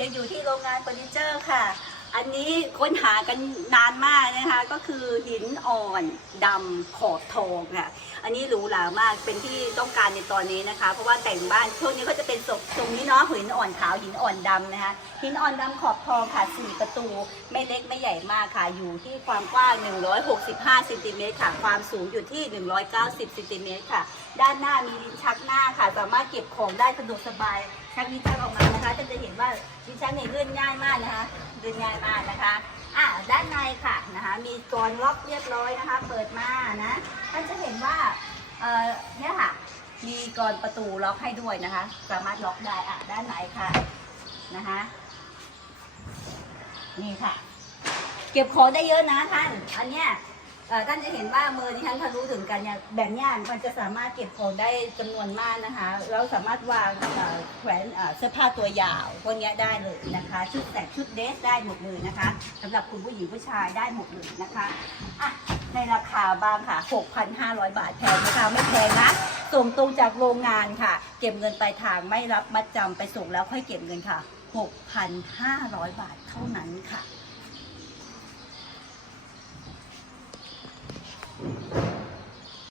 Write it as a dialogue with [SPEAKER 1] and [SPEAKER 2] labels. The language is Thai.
[SPEAKER 1] ยังอยู่ที่โรงงานเฟอร์นิเจอร์ค่ะ อันนี้ค้นหากันนานมากนะคะ ก็คือหินอ่อนดำขอบทองค่ะ อันนี้หรูหรามากเป็นที่ต้องการในตอนนี้นะคะ เพราะว่าแต่งบ้านช่วงนี้ก็จะเป็นศพตรงนี้เนาะหินอ่อนขาวหินอ่อนดำนะคะ หินอ่อนดำขอบทองค่ะสี่ประตู ไม่เล็กไม่ใหญ่มากค่ะ อยู่ที่ความกว้าง 165เซนติเมตรค่ะ ความสูงอยู่ที่ 190เซนติเมตรค่ะ ด้านหน้ามีลิ้นชักหน้าค่ะ สามารถเก็บของได้สะดวกสบายชักลิ้นชักออกมา เห็นว่าลิ้นชักเนี่ยเลื่อนง่ายมากนะคะเลื่อนง่ายมากนะคะ อ่าด้านในค่ะนะคะ มีกรอนล็อกเรียบร้อยนะคะ เปิดมานะท่านจะเห็นว่าเอ่อเนี่ยค่ะ มีกรอนประตูล็อกให้ด้วยนะคะ สามารถล็อกได้อะด้านในค่ะนะคะ นี่ค่ะ เก็บของได้เยอะนะท่านอันเนี้ย เอ่อท่านจะเห็นว่ามือที่ท่านทะลุถึงกันเนี่ยแบบเนี้ยมันจะสามารถเก็บของได้จำนวนมากนะคะแล้วสามารถวางเอ่อแขวนเอ่อเสื้อผ้าตัวยาวพวกเนี้ยได้เลยนะคะชุดแต่งชุดเดรสได้หมดเลยนะคะสำหรับคุณผู้หญิงผู้ชายได้หมดเลยนะคะอะในราคาบางค่ะ 6,500 บาทแพงนะคะไม่แพงนะ ส่งตรงจากโรงงานค่ะ เก็บเงินปลายทางไม่รับมัดจำไปส่งแล้วค่อยเก็บเงินค่ะ 6,500 บาทเท่านั้นค่ะ